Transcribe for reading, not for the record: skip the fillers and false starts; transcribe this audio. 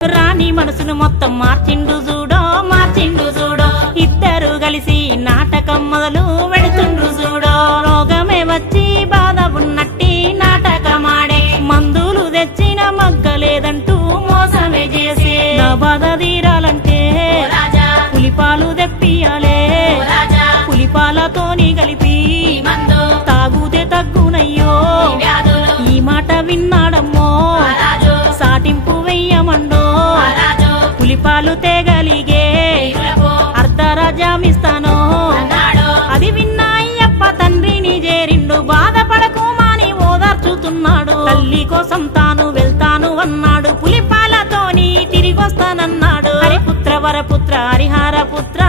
రాణి మనసును మొత్తం మార్చిండు చూడో ఇద్దరు కలిసి నాటకం మొదలు పెడుతుండ్రు చూడో రోగమే వచ్చి బాధ ఉన్నట్టి నాటకమాడే మందులు తెచ్చిన మగ్గలేదంటూ మోసమే చేసే నా బాధ తీరాలంటే పులిపాలు తెప్పియాలే పులిపాలతోని కలిపి తాగుతే తగ్గునయ్యో ఈ మాట విన్నాడమ్మో సాటింపు వెయ్యమండో పులిపాలు తేగలిగే అర్ధరాజ్యమిస్తాను అది విన్నా అయ్యప్ప తండ్రిని చేరిండు బాధపడకు మాని ఓదార్చుతున్నాడు తల్లి కోసం తాను వెళ్తాను అన్నాడు పులిపాలతోని తిరిగొస్తానన్నాడు హరిపుత్ర వరపుత్ర హరిహర పుత్ర